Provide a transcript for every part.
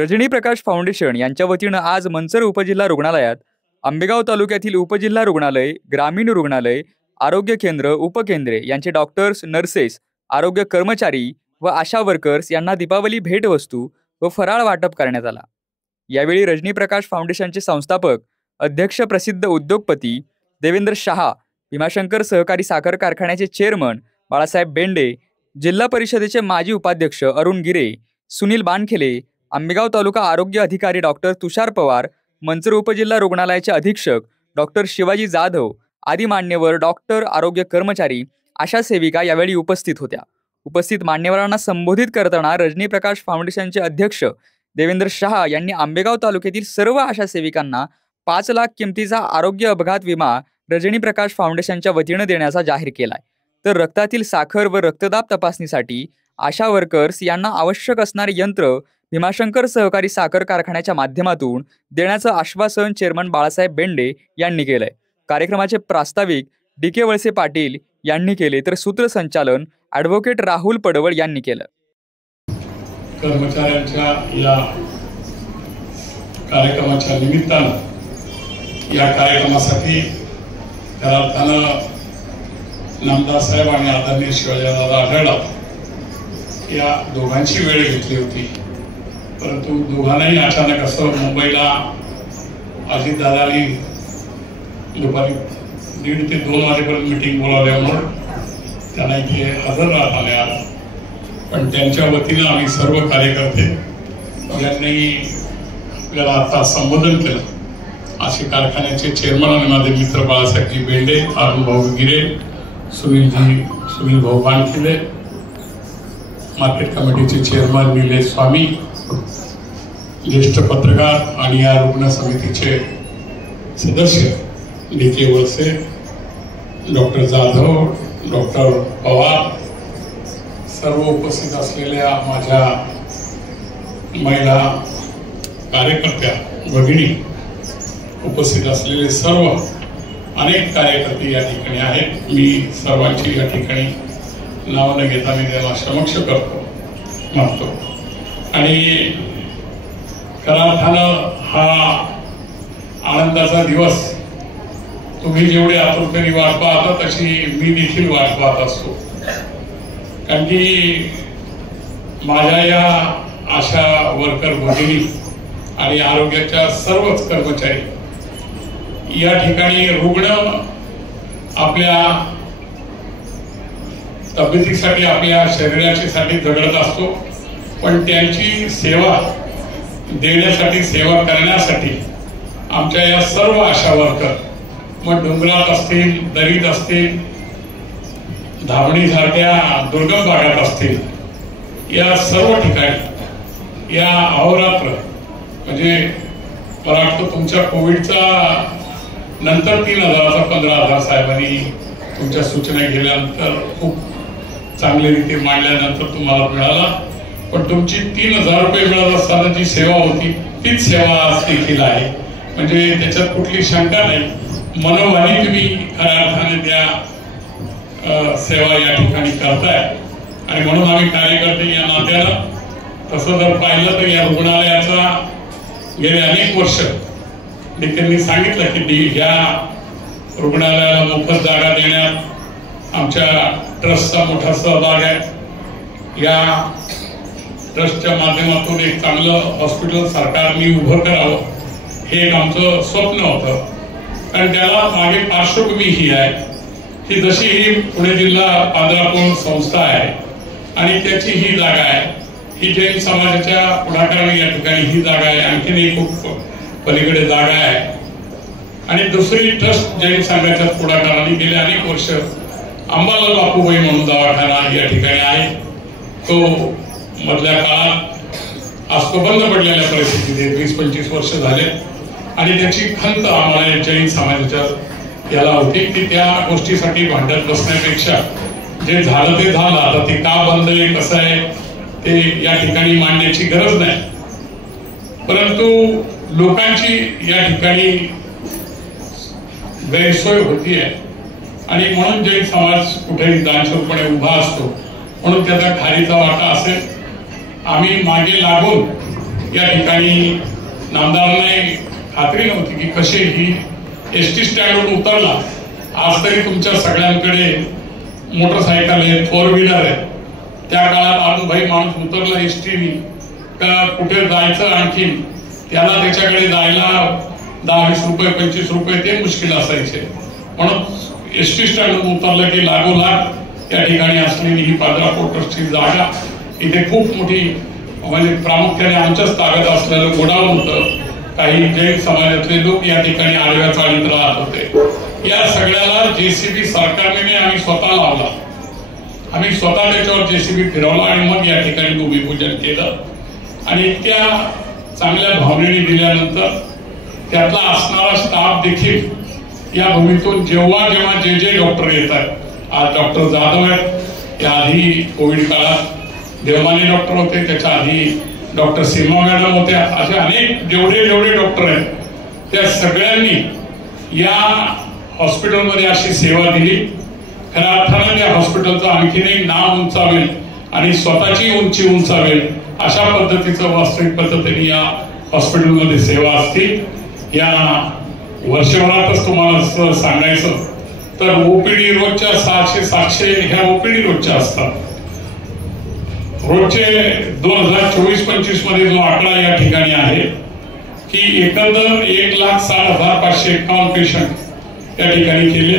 रजनी प्रकाश foundation यांच्या वतीनं आज मंचर उपजिल्हा रुग्णालयात आंबेगाव तालुक्यातील उपजिल्हा रुग्णालय, ग्रामीण रुग्णालय, आरोग्य केंद्र, उपकेंद्रे यांचे डॉक्टर्स, नर्सेस, आरोग्य कर्मचारी व आशा वर्कर्स यांना दीपावली भेटवस्तू व फराळ वाटप करण्यात आला। यावेळी रजनी प्रकाश फाउंडेशनचे संस्थापक, अध्यक्ष, प्रसिद्ध उद्योगपती देवेंद्र शहा, भीमाशंकर सहकारी साखर कारखान्याचे चेअरमन बाळासाहेब बेंडे, जिल्हा परिषदेचे माजी उपाध्यक्ष अरुण गिरे, सुनील बानखेले, आंबेगाव तालुका आरोग्य अधिकारी डॉक्टर तुषार पवार, मंचर उपजिल्हा रुग्णालयाचे अधीक्षक डॉक्टर शिवाजी जाधव आदी मान्यवर डॉक्टर, आरोग्य कर्मचारी, आशा सेविका यावेळी उपस्थित होत्या। उपस्थित मान्यवरांना संबोधित करताना रजनी प्रकाश फाउंडेशनचे अध्यक्ष देवेंद्र शहा यांनी आंबेगाव तालुक्यातील सर्व आशा सेविकांना 5 लाख किमतीचा आरोग्य अपघात विमा रजनी प्रकाश फाउंडेशनच्या वतीने देण्याचा जाहीर केलाय। तर रक्तातील साखर व रक्तदाब तपासणीसाठी आशा वर्कर्स यांना आवश्यक असणारे यंत्र भीमाशंकर सहकारी साखर कारखान्याच्या माध्यमातून देण्याचं आश्वासन चेअरमन बाळासाहेब बेंडे यांनी केलंय। कार्यक्रमाचे प्रास्ताविक डी.के. वळसे पाटील यांनी केले, तर सूत्रसंचालन ॲडव्होकेट राहुल पडवळ यांनी केलं। कर्मचाऱ्यांच्या या कार्यक्रमाच्या निमित्तानं या कार्यक्रमासाठी अर्थानं नामदार साहेब आणि आदरणीय शिवाजीदादा आढळराव या दोघांची वेळ घेतली होती, परंतु दोघांनाही अचानक असं मुंबईला अजितदादांनी दुपारी 1:30 ते 2 वाजेपर्यंत मीटिंग बोलावल्यामुळे त्यांना इथे हजर राहता नाही आलं। पण त्यांच्या वतीनं आम्ही सर्व कार्यकर्ते यांनी आपल्याला आता संबोधन केलं। असे कारखान्याचे चेअरमन आणि माझे मित्र बाळासाहेबजी बेंडे, अरुण भाऊ गिरे, सुनील भाऊ बानखेले, मार्केट कमिटीचे चेअरमन निलेश स्वामी, ज्येष्ठ पत्रकार आणि या रुग्ण समितीचे सदस्य DK. Walse, doctor Jadhav, doctor Pawar, सर्व उपस्थित असलेल्या माझ्या महिला कार्यकर्त्या भगिनी, उपस्थित असलेले सर्व अनेक कार्यकर्ते या ठिकाणी आहेत। मी सर्वांची या ठिकाणी नाव न घेता मी त्यांना क्षमक्ष मागतो। आणि खऱ्या अर्थानं हा आनंदाचा दिवस तुम्ही जेवढे आतुरतेने वाट पाहता तशी मी देखील वाट पाहत असतो, कारण की माझ्या या आशा वर्कर भगिनी आणि आरोग्याच्या सर्वच कर्मचारी या ठिकाणी रुग्ण आपल्या तब्येतीसाठी, आपल्या शरीरासाठी झगडत असतो, पण त्यांची सेवा देण्यासाठी, सेवा करण्यासाठी आमच्या या सर्व आशा वर्कर, मग डोंगरात असतील, दरीत असतील, धावणीसारख्या दुर्गम भागात असतील, या सर्व ठिकाणी या अहोरात्र म्हणजे मला वाटतं तुमच्या कोविडचा नंतर 3,000चा 15,000 साहेबांनी तुमच्या सूचना गेल्यानंतर खूप चांगली रीती मांडल्यानंतर तुम्हाला मिळाला, पण तुमची 3,000 रुपये मिळत असताना जी सेवा होती तीच सेवा आज देखील आहे, म्हणजे त्याच्यात कुठली शंका नाही। मनोभावी तुम्ही खऱ्या अर्थाने त्या सेवा या ठिकाणी करताय आणि म्हणून आम्ही कार्यकर्ते या नात्यानं तसं जर पाहिलं तर या रुग्णालयाचा गेले अनेक वर्ष त्यांनी सांगितलं की ह्या रुग्णालयाला मोफत जागा देण्यात आमच्या ट्रस्टचा मोठा सहभाग आहे। या ट्रस्टच्या माध्यमातून एक चांगलं हॉस्पिटल सरकारने उभं करावं हे एक आमचं स्वप्न होतं, कारण त्याला मागे पार्श्वभूमी ही आहे की जशी ही पुणे जिल्हा पांढरापूर संस्था आहे आणि त्याची ही जागा आहे, ही जैन समाजाच्या पुढाकाराने या ठिकाणी ही जागा आहे, आणखीनही खूप पलीकडे जागा आहे। आणि दुसरी ट्रस्ट जैन संघाच्या पुढाकाराने गेले अनेक वर्ष अंबालाल बापूबाई म्हणून दवाखाना या ठिकाणी आहे, तो मधल्या काळात आज तो बंद पडलेल्या परिस्थितीत 20-25 वर्ष झाले आणि त्याची खंत आम्हाला जैन समाजाच्या याला होती की त्या गोष्टीसाठी भांडत बसण्यापेक्षा जे झालं ते झालं, आता ते का बंद आहे, कसं आहे ते या ठिकाणी मांडण्याची गरज नाही, परंतु लोकांची या ठिकाणी गैरसोय होतीये आणि म्हणून जैन समाज कुठेही दानशूरपणे उभा असतो, म्हणून त्याचा खारीचा वाटा असेल। आम्ही मागे लागून या ठिकाणी नामदारांना खात्री नव्हती की कसे ही एसटी स्टँडवरून उतरला. आज तरी तुमच्या सगळ्यांकडे मोटरसायकल आहे, 4 व्हीलर आहे. त्या काळात अनुभवी माणूस उतरला एसटीने का कुठे जायचं आणखीन त्याला त्याच्याकडे जायला 10-20 रुपये 25 रुपये ते मुश्किल असायचे. म्हणून एसटी स्टँडवरून उतरलं की लागोलाग या ठिकाणी असलेली ही 15 कोटर्सची जागा, इथे खूप मोठी म्हणजे प्रामुख्याने आमच्याच ताब्यात असलेलं गोडाऊन होतं. काही जैन समाजातले लोक या ठिकाणी आडव्या चाळीत राहत होते. या सगळ्याला जेसीबी सरकारने आम्ही स्वतः लावला. आम्ही स्वतः त्याच्यावर जेसीबी फिरवला आणि मग या ठिकाणी भूमिपूजन केलं. आणि इतक्या चांगल्या भावनेने दिल्यानंतर त्यातला असणारा स्टाफ देखील या भूमीतून जेव्हा जे डॉक्टर येतात, आज डॉक्टर जाधव आहेत, या आधी कोविड काळात देवमाने डॉक्टर होते, त्याच्या आधी डॉक्टर सीमा मॅडम होत्या, असे अनेक जेवढे डॉक्टर आहेत त्या सगळ्यांनी या हॉस्पिटलमध्ये अशी सेवा दिली. खऱ्या अर्थानं त्या हॉस्पिटलचं आणखीनही नाव उंचावेल आणि स्वतःची उंची उंचावेल अशा पद्धतीचं वास्तविक पद्धतीने या हॉस्पिटलमध्ये सेवा असते. या वर्षभरातच तुम्हाला सांगायचं तर ओपीडी रोजच्या 600-700 ह्या ओपीडी रोजच्या असतात. रोजचे 2024-25 मध्ये जो आकडा या ठिकाणी आहे की एकंदर 1,60,551 पेशंट या ठिकाणी केले.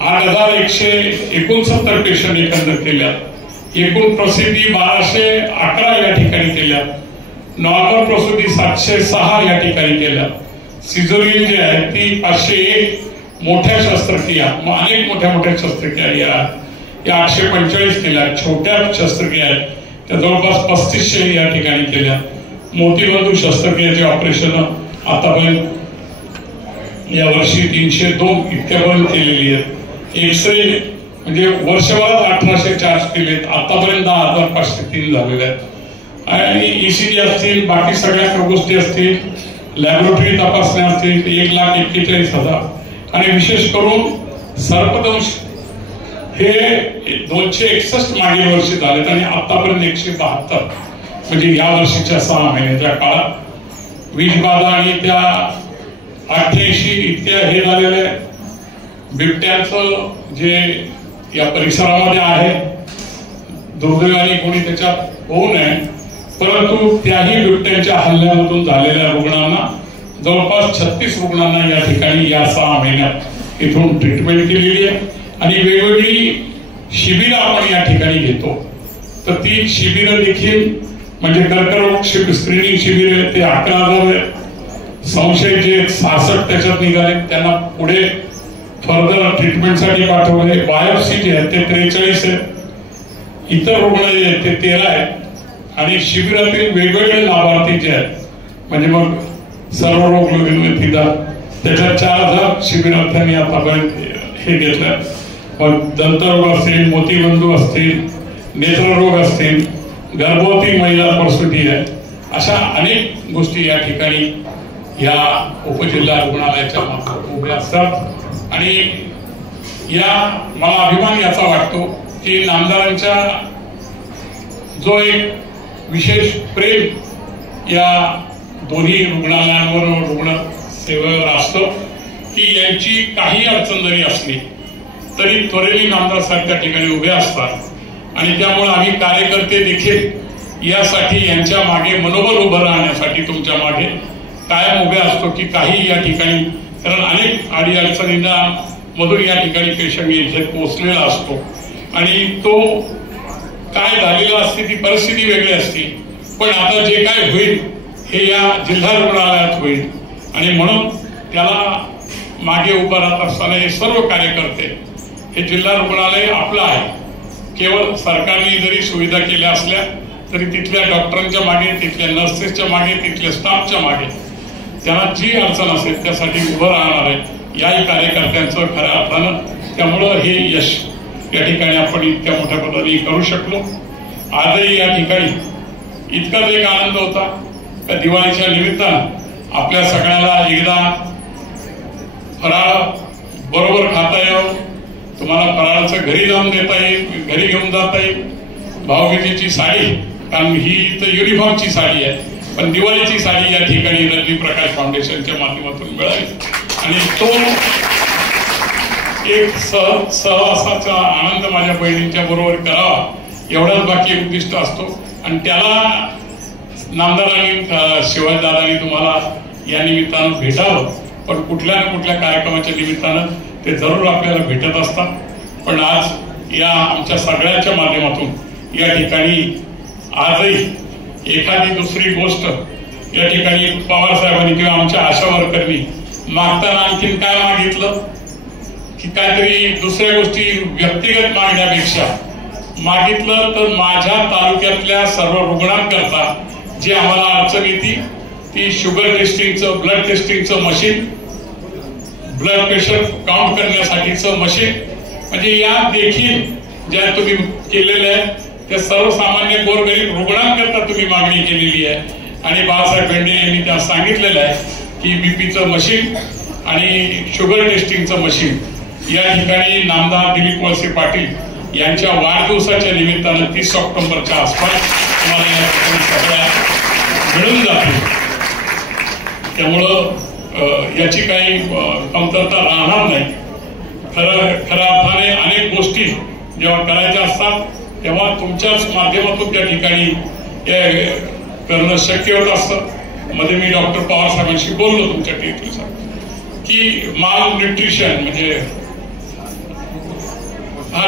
8,169 पेशंट एकंदर केल्या. एकूण प्रसूती 1,211 या ठिकाणी केल्या. नॉर्मल प्रसूती 706 या ठिकाणी केल्या. सिझोरियन जे आहे ती 501 मोठ्या शस्त्रक्रिया, अनेक मोठ्या शस्त्रक्रिया या 845 केल्या. छोट्या शस्त्रक्रिया आहेत त्या जवळपास 3500 या ठिकाणी केल्या. मोतीबंदूक शस्त्रक्रियेचे ऑपरेशन आतापर्यंत या वर्षी 302 इतक्यापर्यंत केलेली आहेत. एक्सरे म्हणजे वर्षभरात 1804 केलेत. आतापर्यंत 10,503 झालेले आहेत. आणि ईसीजी असतील, बाकी सगळ्या गोष्टी असतील, लॅबोरेटरी तपासण्या असतील, 1,41,000 आणि विशेष करून सर्पदंश हे 261 मागील वर्षी झालेत आणि आतापर्यंत 172 म्हणजे या वर्षीच्या 6 महिन्याच्या काळात विषबाधा आणि त्या 88 इतक्या हे झालेले बिबट्यांचं जे या परिसरामध्ये आहे. दुर्दैवाने कोणी त्याच्यात होऊ नये, परंतु त्याही बिबट्यांच्या हल्ल्यामधून झालेल्या रुग्णांना जवळपास 36 रुग्णांना या ठिकाणी या 6 महिन्यात इथून ट्रीटमेंट केलेली आहे. आणि वेगवेगळी शिबिरं आपण या ठिकाणी घेतो. तर ती शिबिरं देखील म्हणजे कर्करोग स्क्रीनिंग शिबिर ते 11,000 संशय जे 66 त्याच्यात निघाले त्यांना पुढे फर्दर ट्रीटमेंटसाठी पाठवले. बायोप्सी जे आहेत ते 43 आहेत. इतर रुग्ण जे आहेत ते 13 आहेत. आणि शिबिरातील वेगवेगळे लाभार्थी जे आहेत म्हणजे मग सर्व रोग निदान त्याच्यात 4,000 शिबिरार्थ्यांनी आतापर्यंत हे घेतलं. मग दंतरोग असतील, मोतीबंदू असतील, नेत्ररोग असतील, गर्भवती महिला प्रसूती आहे, अशा अनेक गोष्टी या ठिकाणी या उपजिल्हा रुग्णालयाच्या मार्फत उभ्या असतात. आणि या मला अभिमान याचा वाटतो की नामदारांच्या जो एक विशेष प्रेम या दोन्ही रुग्णालयांवर रुग्ण सेवेवर असतं की यांची काही अडचण जरी असली तरी त्वरेने नामदार साहेब त्या ठिकाणी उभे असतात. आणि त्यामुळे आम्ही कार्यकर्ते देखील यासाठी यांच्या मागे मनोबल उभं राहण्यासाठी तुमच्या मागे कायम उभे असतो की काही या ठिकाणी, कारण अनेक अडीअडचणींना मधून या ठिकाणी पेशंट इथे पोहोचलेला असतो आणि तो काय झालेला असते ती परिस्थिती वेगळी असते. पण आता जे काय होईल हे या जिल्हा रुग्णालयात होईल आणि म्हणून त्याला मागे उभं राहत असताना हे सर्व कार्यकर्ते हे जिल्हा रुग्णालय आपलं आहे. केवळ सरकारने जरी सुविधा केल्या असल्या तरी तिथल्या डॉक्टरांच्या मागे, तिथल्या नर्सेसच्या मागे, तिथल्या स्टाफच्या मागे त्यांना जी अडचण असेल त्यासाठी उभं राहणार आहे याही कार्यकर्त्यांचं खऱ्या अर्थानं. त्यामुळं हे यश या ठिकाणी आपण इतक्या मोठ्या पद्धतीने करू शकलो. आजही या ठिकाणी इतकाच एक आनंद होता का दिवाळीच्या निमित्तानं आपल्या सगळ्याला एकदा फराळ बरोबर खाता येईल, तुम्हाला फराळाचं घरी जाऊन देता येईल, घरी घेऊन जाता येईल. भाऊबीजेची साडी, कारण ही तर युनिफॉर्मची साडी आहे, पण दिवाळीची साडी या ठिकाणी रजनी प्रकाश फाउंडेशनच्या माध्यमातून मिळाली आणि तो एक सहवासाचा आनंद माझ्या बहिणींच्या बरोबर करावा एवढाच बाकी उद्दिष्ट असतो आणि त्याला नामदारांनी शिवाजीदादांनी तुम्हाला या निमित्तानं भेटावं. पण कुठल्या ना कुठल्या कार्यक्रमाच्या निमित्तानं ते जरूर आपल्याला भेटत असतात. पण आज या आमच्या सगळ्यांच्या माध्यमातून या ठिकाणी आजही एखादी दुसरी गोष्ट या ठिकाणी पवार साहेबांनी किंवा आमच्या आशा वर्करनी मागताना आणखीन काय मागितलं की काहीतरी दुसऱ्या गोष्टी व्यक्तिगत मागण्यापेक्षा मागितलं तर माझ्या तालुक्यातल्या सर्व रुग्णांकरता जी आम्हाला अडचण येते ती शुगर टेस्टिंगचं ब्लड टेस्टिंगचं मशीन, ब्लड प्रेशर काउंट करण्यासाठीचं मशीन, म्हणजे या देखील ज्या तुम्ही केलेल्या आहेत त्या सर्वसामान्य गोरगरीब रुग्णांकरता तुम्ही मागणी केलेली आहे. आणि बाळासाहेब भेंडे यांनी त्या सांगितलेलं आहे की बीपीचं मशीन आणि शुगर टेस्टिंगचं मशीन या ठिकाणी नामदार दिलीप वळसे पाटील यांच्या वाढदिवसाच्या निमित्तानं 30 ऑक्टोबरच्या आसपास तुम्हाला या ठिकाणी सगळ्या मिळून जातील. त्यामुळं याची काही कमतरता राहणार नाही. खऱ्या अर्थाने अनेक गोष्टी जेव्हा करायच्या असतात तेव्हा तुमच्याच माध्यमातून त्या ठिकाणी करणं शक्य होत असतं. मध्ये मी डॉक्टर पवार साहेबांशी बोललो तुमच्या टीटीसाठी की माल न्यूट्रिशन म्हणजे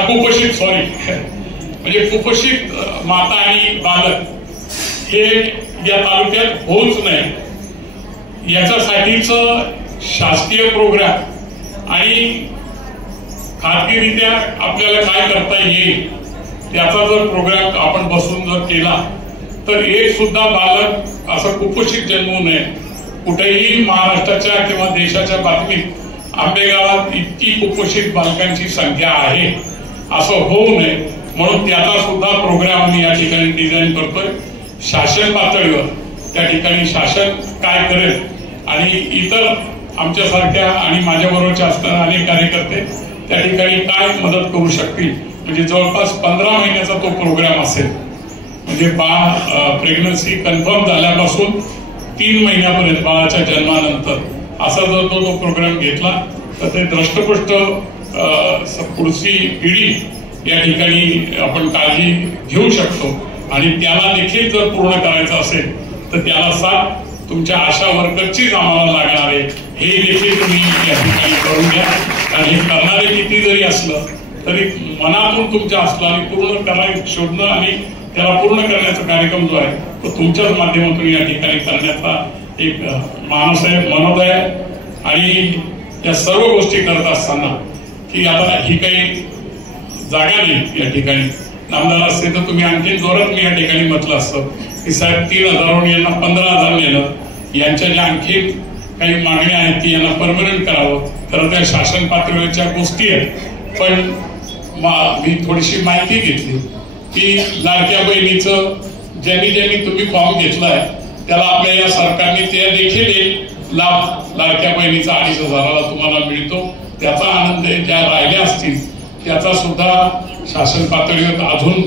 कुपोषित म्हणजे कुपोषित माता आणि बालक हे या तालुक्यात होऊच नाही याच्यासाठीच शासकीय प्रोग्राम आणि खाजगीरित्या आपल्याला काय करता येईल त्याचा जर प्रोग्राम आपण बसून जर केला तर एक सुद्धा बालक असं कुपोषित जन्मू नये. कुठेही महाराष्ट्राच्या किंवा देशाच्या बातमीत आंबेगावात इतकी कुपोषित बालकांची संख्या आहे असं होऊ नये म्हणून त्याचा सुद्धा प्रोग्राम आम्ही या ठिकाणी डिझाईन करतोय. शासन पातळीवर त्या ठिकाणी शासन काय करेल आणि इतर आमच्यासारख्या आणि माझ्याबरोबरच्या असणारे अनेक कार्यकर्ते त्या ठिकाणी काय मदत करू शकतील म्हणजे जवळपास 15 महिन्याचा तो प्रोग्राम असेल. म्हणजे बाळ प्रेग्नन्सी कन्फर्म झाल्यापासून 3 महिन्यापर्यंत बाळाच्या जन्मानंतर असा जर तो प्रोग्राम घेतला तर ते दृष्टपुष्ट पुढची पिढी या ठिकाणी आपण काळजी घेऊ शकतो. आणि त्याला देखील जर पूर्ण करायचं असेल तर त्याला साथ तुमच्या आशा वर्करचीच आम्हाला लागणार आहे. हे देखील तुम्ही या ठिकाणी करून घ्या. आणि हे करणारे किती जरी असलं तरी मनातून तुमच्या असलं आणि पूर्ण करायचं शोधणं आणि त्याला पूर्ण करण्याचा कार्यक्रम जो आहे तो तुमच्याच माध्यमातून या ठिकाणी करण्याचा एक मानस आहे, मनोद आहे. आणि या सर्व गोष्टी करत असताना की आता ही काही जागा नाही या ठिकाणी नामदार असते तर तुम्ही आणखी जोरात मी या ठिकाणी म्हटलं असतं की साहेब 3,000 यांना 15,000 नेलं. यांच्या ज्या आणखी काही मागण्या आहेत की यांना परमनंट करावं तर त्या शासन पातळीवरच्या गोष्टी आहेत. पण मी थोडीशी माहिती घेतली की लाडक्या बहिणीचं ज्यांनी तुम्ही फॉर्म घेतलाय त्याला आपल्या या सरकारने ते देखील एक लाभ लाडक्या बहिणीचा 2,500 तुम्हाला मिळतो. त्याचा आनंद ज्या राहिल्या असतील त्याचा सुद्धा शासन पातळीवर अजून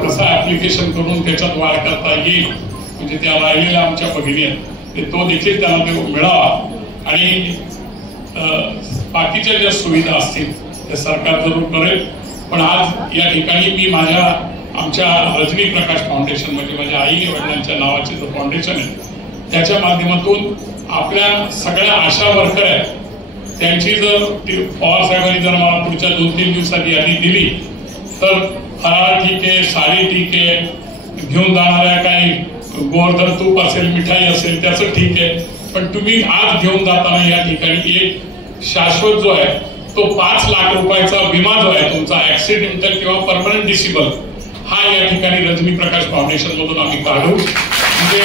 कसं ऍप्लिकेशन करून त्याच्यात वाढ करता येईल म्हणजे त्या राहिलेल्या आमच्या भगिनी आहेत तो देखील त्यांना ते मिळावा. आणि बाकीच्या ज्या सुविधा असतील ते सरकार जरूर करेल. पण आज या ठिकाणी मी आमच्या रजनी प्रकाश फाउंडेशन म्हणजे माझ्या आई वडिलांच्या नावाचे जो फाउंडेशन आहे त्याच्या माध्यमातून आपल्या सगळ्या आशा वर्कर आहेत त्यांची जर पवार साहेबांनी जर मला पुढच्या 2-3 दिवसात यादी दिली तर फराळ ठीक आहे, साडी ठीक आहे, घेऊन जाणाऱ्या काही गोवर्धन तूप असेल, मिठाई असेल त्याचं ठीक आहे. पण तुम्ही आज घेऊन जाताना या ठिकाणी एक शाश्वत जो आहे तो 5 लाख रुपयाचा विमा जो आहे तुमचा ऍक्सिडेंटल किंवा परमनंट डिसेबल हा या ठिकाणी रजनी प्रकाश फाउंडेशन मधून आम्ही काढू. म्हणजे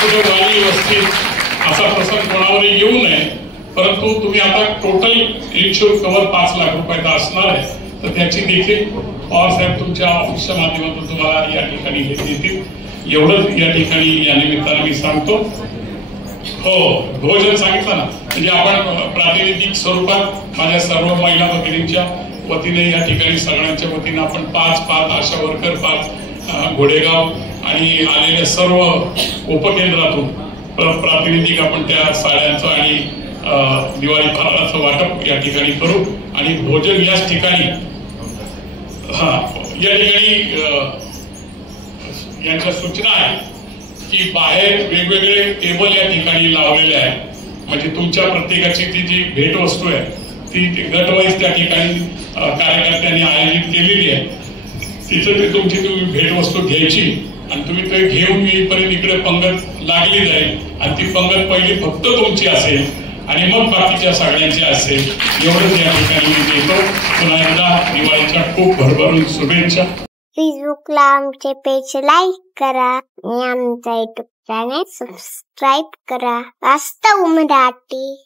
तुम्ही वाली वस्तीत असा प्रसंग कोणावर येऊ नये. परंतु तुम्ही आता टोटल इन्शुर कव्हर 5 लाख रुपयाचा असणार आहे तर त्याची देखील पवार साहेब तुमच्या ऑफिसच्या माध्यमातून तुम्हाला या ठिकाणी हे देतील. एवढंच या ठिकाणी या निमित्ताने मी सांगतो. हो भोजन सांगितलं ना म्हणजे आपण प्रातिनिधिक स्वरूपात माझ्या सर्व महिला भगिनींच्या वतीने या ठिकाणी सगळ्यांच्या वतीने आपण 5 आशा वर्कर 5 घोडेगाव आणि आलेल्या सर्व उपकेंद्रातून प्रातिनिधिक आपण त्या साड्यांचं आणि दिवाळी फराळाचं वाटप या ठिकाणी करू आणि भोजन याच ठिकाणी या ठिकाणी यांच्या सूचना आहे की बाहेर वेगवेगळे टेबल या ठिकाणी लावलेले आहेत म्हणजे तुमच्या प्रत्येकाची ती जी भेटवस्तू आहे ती गटवाईज त्या ठिकाणी कार्यकर्त्यांनी आयोजित केलेली आहे तिथं ते तुमची तुम्ही भेटवस्तू घ्यायची आणि तुम्ही ते घेऊन येईपर्यंत इकडे पंगत लागली जाईल आणि ती पंगत पहिली फक्त तुमची असेल आणि मग बाकीच्या सगळ्यांची असेल एवढंच या ठिकाणी मी देतो. पुन्हा एकदा दिवाळीच्या खूप भरभरून शुभेच्छा. फेसबुकला आमचे पेज लाईक करा आणि आमचा युट्यूब चॅनल सबस्क्राईब करा. वास्तव मराठी.